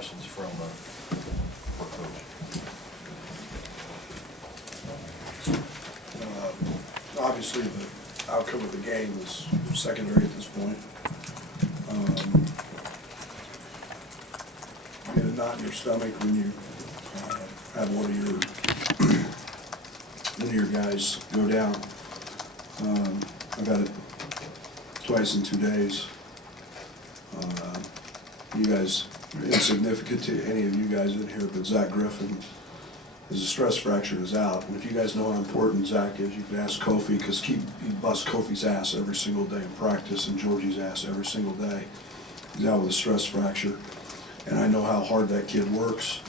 questions from for Coach. Obviously, the outcome of the game is secondary at this point. You get a knot in your stomach when you have one of your guys go down. I've had it twice in 2 days. You guys are insignificant to any of you guys in here, but Zach Griffin is a stress fracture and is out. And if you guys know how important Zach is, you can ask Kofi, because he busts Kofi's ass every single day in practice and Georgie's ass every single day. He's out with a stress fracture. And I know how hard that kid works.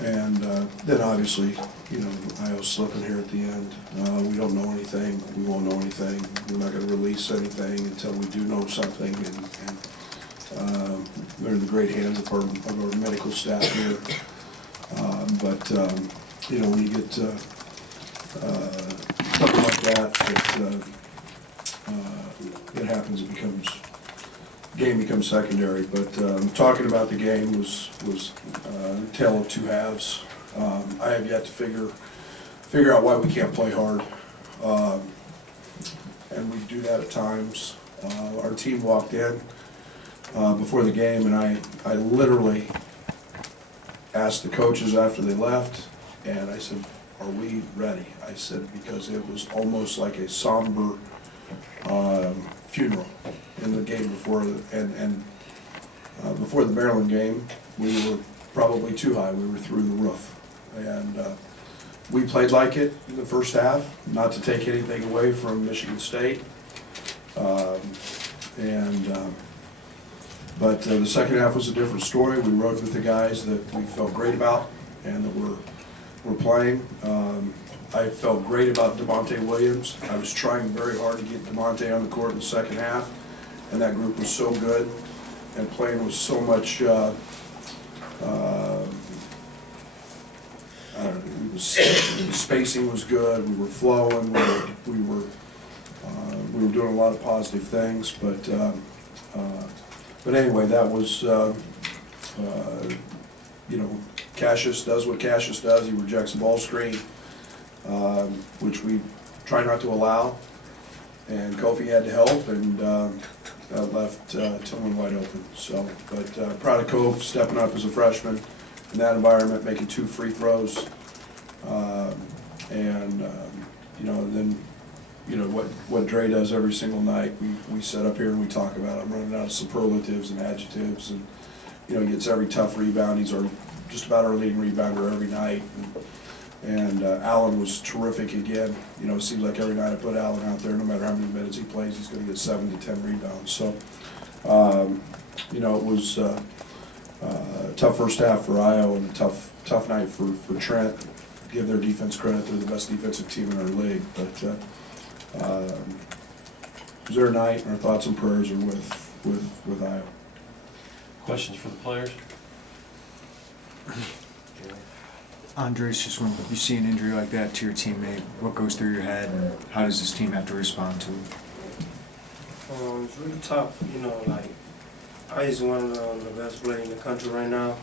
And then obviously, you know, Io's slipping here at the end. We don't know anything. We won't know anything. We're not going to release anything until we do know something. And we're in the great hands of our medical staff here. But you know, when you get something like that, it happens. Game becomes secondary. But talking about the game was a tale of two halves. I have yet to figure out why we can't play hard, and we do that at times. Our team walked in before the game, and I literally asked the coaches after they left, and I said, "Are we ready?" I said, because it was almost like a somber funeral in the game before, and before the Maryland game, we were probably too high. We were through the roof, and we played like it in the first half. Not to take anything away from Michigan State, but the second half was a different story. We rode with the guys that we felt great about and that were playing. I felt great about DeMonte Williams. I was trying very hard to get DeMonte on the court in the second half, and that group was so good and playing with so much, I don't know, the spacing was good. We were flowing. We were doing a lot of positive things, but anyway, that was, you know, Cassius does what Cassius does. He rejects the ball screen, which we try not to allow. And Kofi had to help, and that left Tillman wide open. So, but proud of Kofi stepping up as a freshman in that environment, making 2 free throws. You know, then, you know, what Dre does every single night, we sit up here and we talk about. I'm running out of superlatives and adjectives, and you know, he gets every tough rebound. He's just about our leading rebounder every night. And Allen was terrific again. You know, it seems like every night I put Allen out there, no matter how many minutes he plays, he's going to get 7 to 10 rebounds. So, you know, it was a tough first half for Io and a tough night for Trent. Give their defense credit; they're the best defensive team in our league. But it was their night, and our thoughts and prayers are with Io. Questions for the players? Andres, just when you see an injury like that to your teammate, what goes through your head, and how does this team have to respond to it? It's really tough, you know, like, I's one of the best players in the country right now,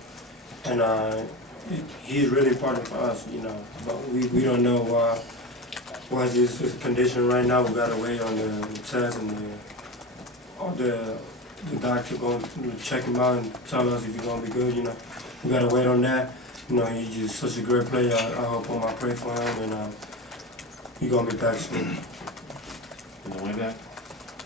and he's really important for us, you know, but we don't know why this is a condition right now. We gotta wait on the test and the doctor going to check him out and tell us if he's gonna be good, you know. We gotta wait on that. You know, he's just such a great player. I hope I pray for him, and he's gonna be back soon. In the wing back?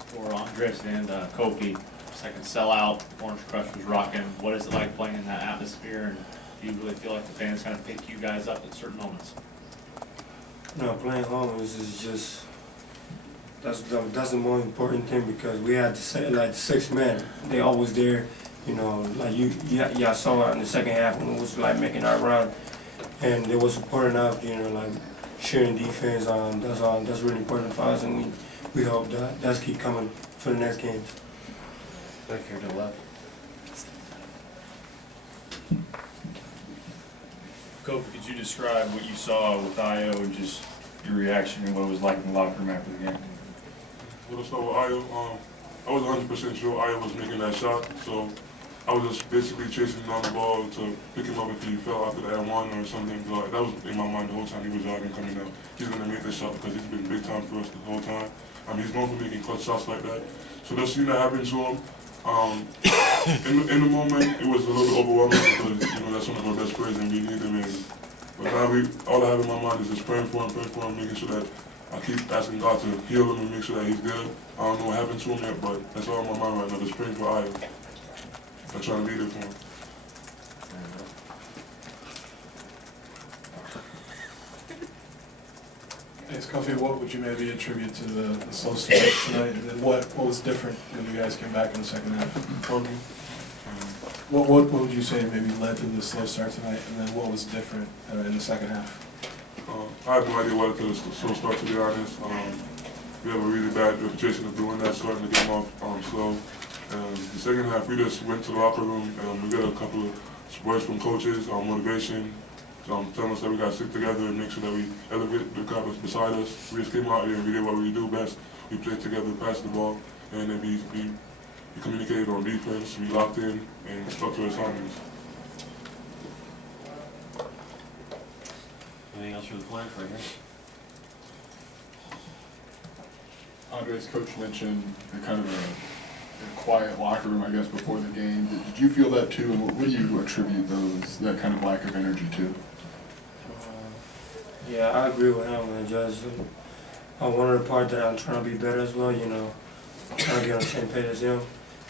For Andres and Kofi, second sellout, Orange Crush was rocking. What is it like playing in that atmosphere, and do you really feel like the fans kind of pick you guys up at certain moments? No, playing home is just that's the more important thing, because we had the 6 men. They always there. You know, like y'all saw it in the second half when it was like making our run, and they was supporting up. You know, like sharing defense. That's really important for us, and we hope that's keep coming for the next games. Back here to the left. Kofi, could you describe what you saw with Io and just your reaction and what it was like in the locker room after the game? What I saw with Io, I was 100% sure Io was making that shot, so I was just basically chasing down the ball to pick him up if he fell after the N1 or something. So that was in my mind the whole time he was jogging, coming out. He's going to make this shot because he's been big time for us the whole time. He's known for making clutch shots like that. So just seeing that happen to him, in the moment, it was a little bit overwhelming because, you know, that's one of our best players and we need him in. But now all I have in my mind is just praying for him, making sure that I keep asking God to heal him and make sure that he's good. I don't know what happened to him yet, but that's all in my mind right now, just praying for Io. I'm trying to be there for him. Thanks, Kofi. What would you maybe attribute to the slow start tonight, and then what was different when you guys came back in the second half? What would you say maybe led to the slow start tonight, and then what was different in the second half? I have no idea what it is, the slow start, to be honest. We have a really bad reputation of doing that, starting the game off slow. The second half, we just went to the locker room and we got a couple of words from coaches, motivation, telling us that we got to stick together and make sure that we elevate the guys beside us. We just came out here and we did what we do best. We played together, passed the ball, and then we communicated on defense, we locked in, and stuck to our assignments. Anything else for the players right here? Andre's coach mentioned the kind of a quiet locker room, I guess, before the game. Did you feel that too, and what do you attribute that kind of lack of energy to? Yeah, I agree with him, and just one of the part that I'm trying to be better as well, you know, trying to get on the same page as him.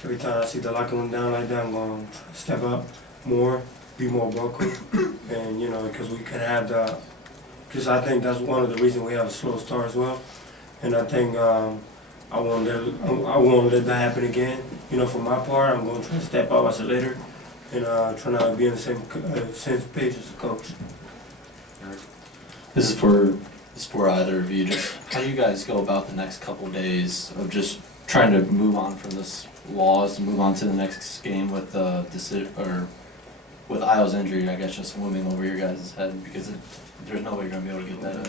Every time I see the locker room down like that, I'm going to try to step up more, be more vocal, and, you know, because we can have the, because I think that's one of the reasons we have a slow start as well. And I think I won't let that happen again. You know, for my part, I'm going to try to step up as a leader and try to be on the same page as the coach. This is for either of you. Just how do you guys go about the next couple days of just trying to move on from this loss and move on to the next game with the with Io's injury, I guess, just looming over your guys' head because there's no way you're gonna be able to get that in.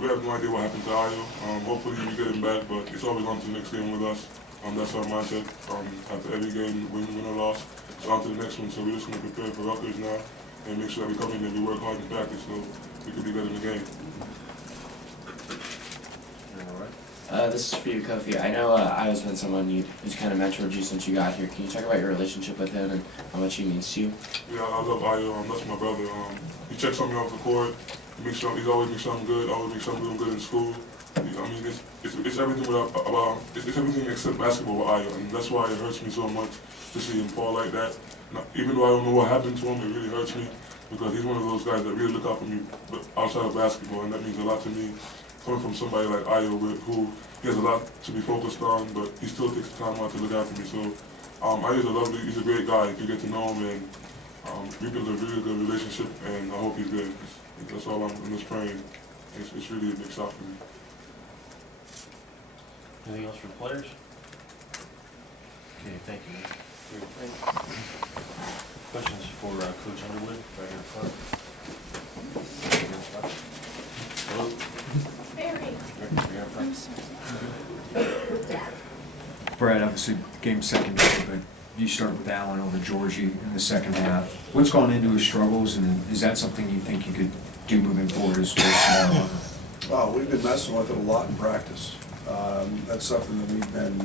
We have no idea what happened to Io. Hopefully we get him back, but it's always on to the next game with us. That's our mindset. After every game, win or loss, it's on to the next one. So we're just gonna prepare for Rutgers now and make sure that we come in and we work hard in practice so we can be better in the game. This is for you, Kofi. I know Io's been someone who's kind of mentored you since you got here. Can you talk about your relationship with him and how much he means to you? Yeah, I love Io. That's my brother. He checks on me off the court. He's always makes sure I'm good. Always makes sure I'm doing good in school. I mean, it's everything it's everything except basketball with Io, and that's why it hurts me so much to see him fall like that. Even though I don't know what happened to him, it really hurts me because he's one of those guys that really look out for me outside of basketball, and that means a lot to me. Coming from somebody like Io, who he has a lot to be focused on, but he still takes the time out to look after me. So Io's he's a great guy if you get to know him, and we built a really good relationship, and I hope he's good. That's all I'm just praying. It's really a big shot for me. Anything else for the players? Okay, thank you. Questions for Coach Underwood, right here in front? Hello? Brad, obviously game secondary, but you start with Allen over Georgie in the second half. What's gone into his struggles, and is that something you think you could do moving forward as well? Well, we've been messing with it a lot in practice. That's something that we've been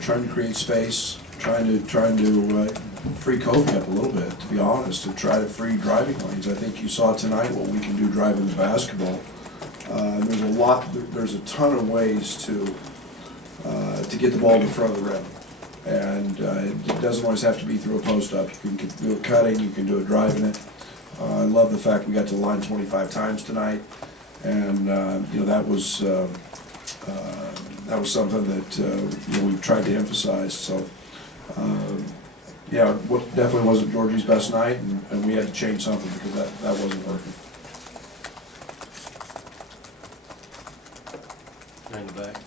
trying to create space, trying to free Kofi up a little bit, to be honest, to try to free driving lanes. I think you saw tonight what we can do driving the basketball. There's a ton of ways to get the ball to the front of the rim. And it doesn't always have to be through a post-up. You can do it cutting, you can do it driving it. I love the fact we got to the line 25 times tonight. And you know, that was something that you know, we've tried to emphasize. So yeah, definitely wasn't Georgie's best night, and we had to change something because that wasn't working. In the back.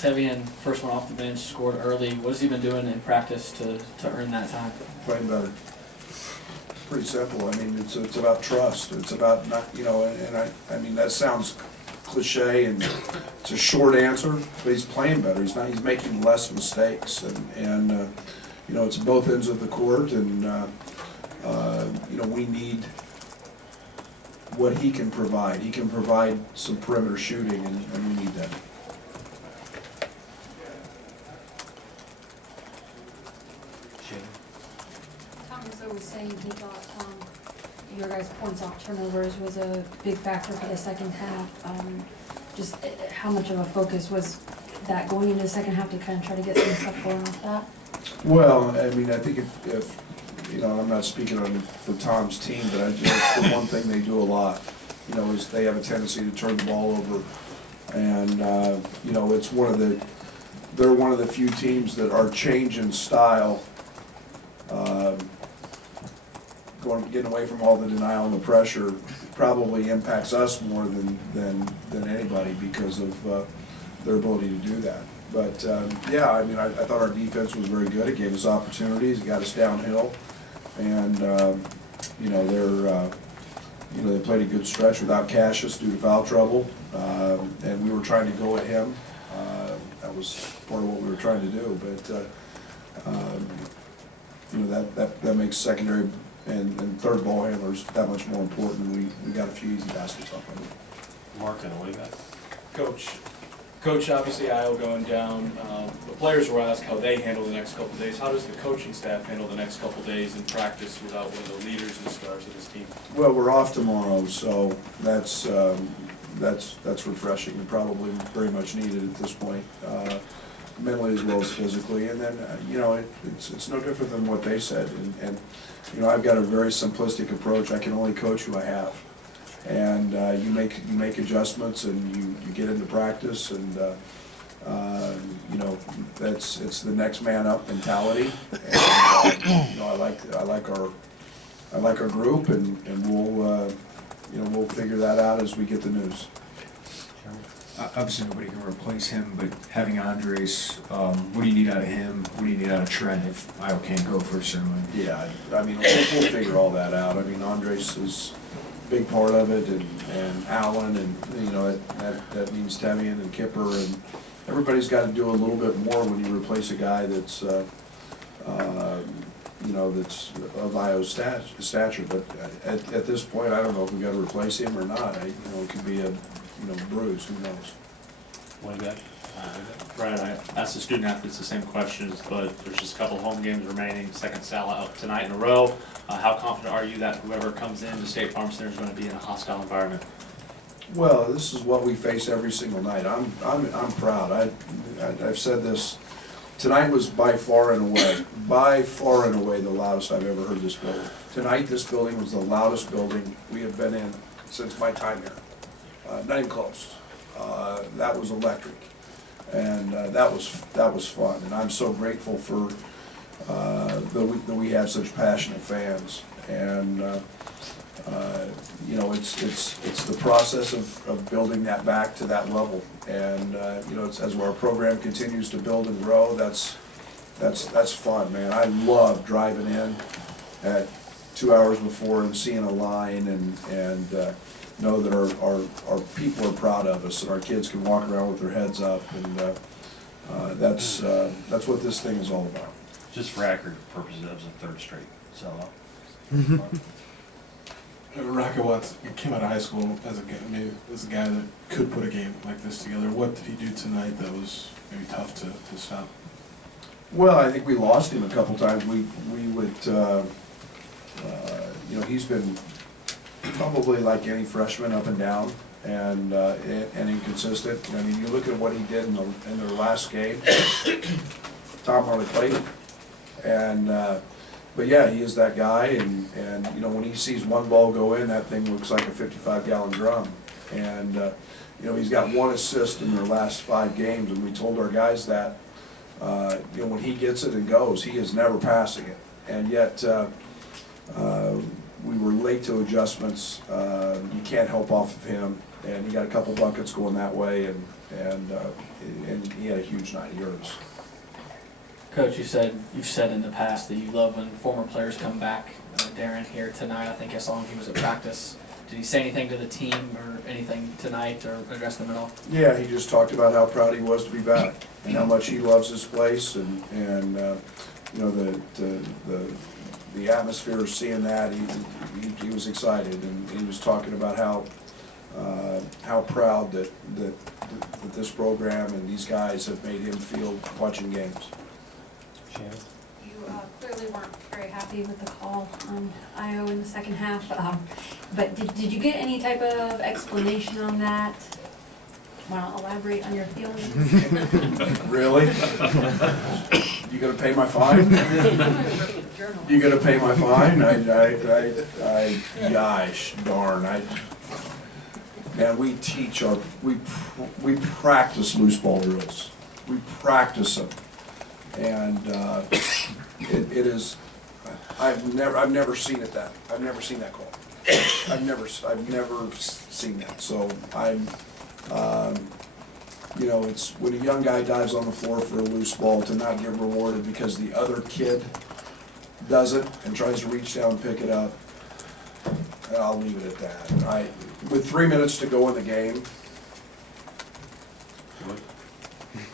Tevian, first one off the bench, scored early. What has he been doing in practice to earn that time? Playing better. It's pretty simple. I mean, it's about trust. It's about not, you know, and I mean, that sounds cliche and it's a short answer, but he's playing better. He's making less mistakes, and you know, it's both ends of the court, and you know, we need what he can provide. He can provide some perimeter shooting, and we need that. Thomas was saying he thought your guys' points off turnovers was a big factor for the second half. Just how much of a focus was that going into the second half to kind of try to get some stuff going off that? Well, I mean, I think if you know, I'm not speaking for Tom's team, but it's the one thing they do a lot, you know, is they have a tendency to turn the ball over. And, you know, they're one of the few teams that are changing style, getting away from all the denial and the pressure probably impacts us more than anybody because of their ability to do that. But, yeah, I mean, I thought our defense was very good. It gave us opportunities, it got us downhill. And, you know, they played a good stretch without Cassius due to foul trouble. And we were trying to go at him. That was part of what we were trying to do. But, you know, that makes secondary and third ball handlers that much more important. We got a few easy baskets off of it. Mark and the way back. Coach, obviously Io going down. The players were asked how they handle the next couple of days. How does the coaching staff handle the next couple of days in practice without one of the leaders and stars of this team? Well, we're off tomorrow, so that's refreshing and probably very much needed at this point, mentally as well as physically. And then, you know, it's no different than what they said. And you know, I've got a very simplistic approach. I can only coach who I have. And you make adjustments, and you get into practice, and you know, it's the next man up mentality. And, you know, I like our group, and we'll figure that out as we get the news. Obviously, nobody can replace him, but having Andres, what do you need out of him? What do you need out of Trent if Io can't go for a certain? Yeah, I mean, we'll figure all that out. I mean, Andres is a big part of it, and Allen, and you know, that means Temian and Kipper, and everybody's got to do a little bit more when you replace a guy that's you know, that's of Io's stature. But at this point, I don't know if we got to replace him or not. You know, it could be a bruise. Who knows? Way back. Brad, I asked the student athletes the same questions, but there's just a couple home games remaining, second sellout tonight in a row. How confident are you that whoever comes in to State Farm Center is going to be in a hostile environment? Well, this is what we face every single night. I'm proud. I've said this. Tonight was by far and away the loudest I've ever heard this building. Tonight, this building was the loudest building we have been in since my time here. Not even close. That was electric, and that was fun. And I'm so grateful for that we have such passionate fans. And you know, it's the process of building that back to that level. And you know, as our program continues to build and grow, that's fun, man. I love driving in at 2 hours before and seeing a line and know that our people are proud of us, and our kids can walk around with their heads up, and that's what this thing is all about. Just for accurate purposes, that was a third straight sellout. Rocco came out of high school as a guy that could put a game like this together. What did he do tonight that was maybe tough to stop? Well, I think we lost him a couple times. We would, you know, he's been probably like any freshman, up and down, and inconsistent. I mean, you look at what he did in their last game. Tom hardly played him, and but yeah, he is that guy. And you know, when he sees one ball go in, that thing looks like a 55-gallon drum. And you know, he's got 1 assist in their last 5 games, and we told our guys that you know, when he gets it and goes, he is never passing it. And yet. We were late to adjustments. You can't help off of him, and he got a couple buckets going that way, and he had a huge night. He hurt us. Coach, you've said in the past that you love when former players come back. Darren here tonight, I think I saw him. He was at practice. did he say anything to the team or anything tonight or address them at all? Yeah, he just talked about how proud he was to be back and how much he loves this place and you know, the atmosphere of seeing that, he was excited, and he was talking about how proud that this program and these guys have made him feel watching games. Shannon? You clearly weren't very happy with the call on IO in the second half, but did you get any type of explanation on that? Want to elaborate on your feelings? Really? You gonna pay my fine? You gonna pay my fine? Gosh darn, man, we teach we practice loose ball drills. We practice them. And it is, I've never seen it that, I've never seen that call. I've never seen that, so you know, it's when a young guy dives on the floor for a loose ball to not get rewarded because the other kid does it and tries to reach down and pick it up, I'll leave it at that. With 3 minutes to go in the game.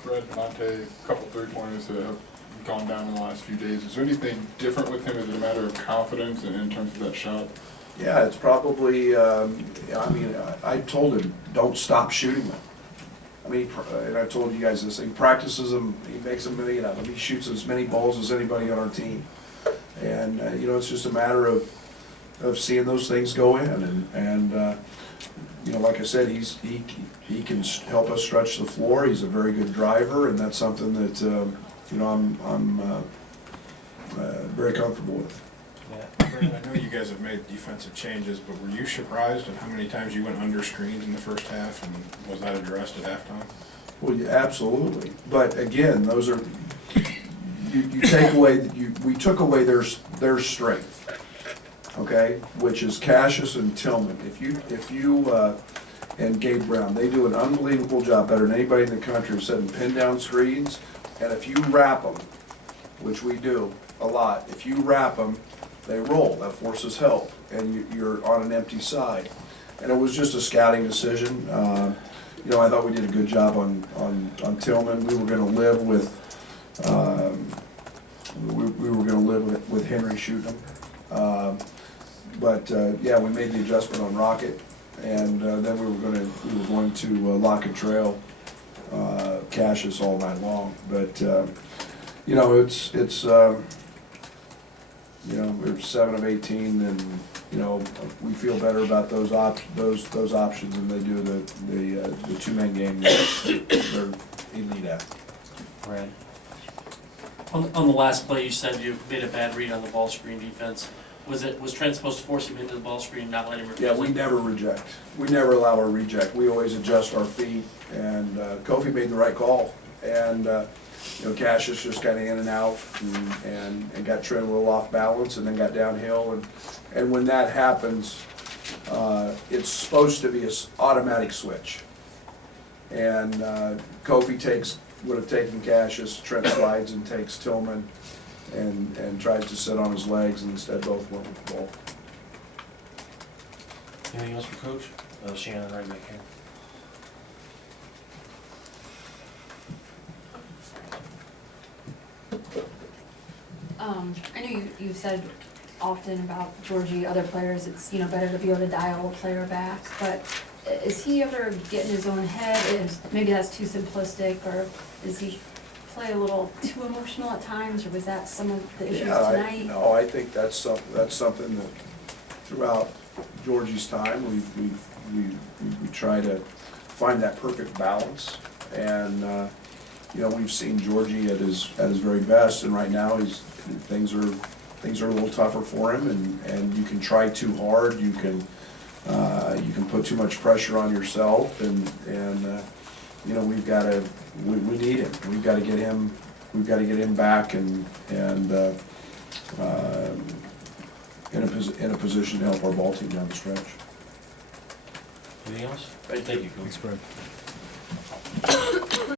Brad, Monte, a couple three-pointers that have gone down in the last few days. Is there anything different with him? Is it a matter of confidence in terms of that shot? Yeah, it's probably, I mean, I told him, don't stop shooting them. I mean, and I told you guys this, he practices them, he makes a million of them, he shoots as many balls as anybody on our team. And, you know, it's just a matter of seeing those things go in. And you know, like I said, he can help us stretch the floor, he's a very good driver, and that's something that, you know, I'm very comfortable with. Brandon, I know you guys have made defensive changes, but were you surprised at how many times you went under screens in the first half, and was that addressed at halftime? Well, yeah, absolutely. But again, those are, you take away, we took away their strength, okay? Which is Cassius and Tillman. If you and Gabe Brown, they do an unbelievable job, better than anybody in the country, of setting pin down screens. And if you wrap them, which we do a lot, if you wrap them, they roll. That forces help, and you're on an empty side. And it was just a scouting decision. You know, I thought we did a good job on Tillman. We were going to live with we were going to live with Henry shooting him. But yeah, we made the adjustment on Rocket, and then we were going to lock and trail Cassius all night long. But you know, it's you know, we're 7 of 18, and you know, we feel better about those options than they do the two-man game that they're elite at. Brad? On the last play, you said you made a bad read on the ball screen defense. Was Trent supposed to force him into the ball screen, not let him refuse? Yeah, we never reject. We never allow a reject. We always adjust our feet, and Kofi made the right call. And you know, Cassius just got in and out, and got Trent a little off balance, and then got downhill. And when that happens, it's supposed to be an automatic switch. And Kofi would have taken Cassius, Trent slides and takes Tillman, and tries to sit on his legs, and instead both went with the ball. Anything else for Coach? Shannon, right back here. I know you've said often about Georgie, other players, it's, you know, better to be able to dial a player back, but is he ever getting his own head? Maybe that's too simplistic, or does he play a little too emotional at times, or was that some of the issues tonight? No, I think that's something that throughout Georgie's time, we try to find that perfect balance. And you know, we've seen Georgie at his very best, and right now things are a little tougher for him, and you can try too hard, you can put too much pressure on yourself, and you know, we need him. We've got to get him back and in a position to help our ball team down the stretch. Anything else? Thank you, Coach. Thanks, Brad.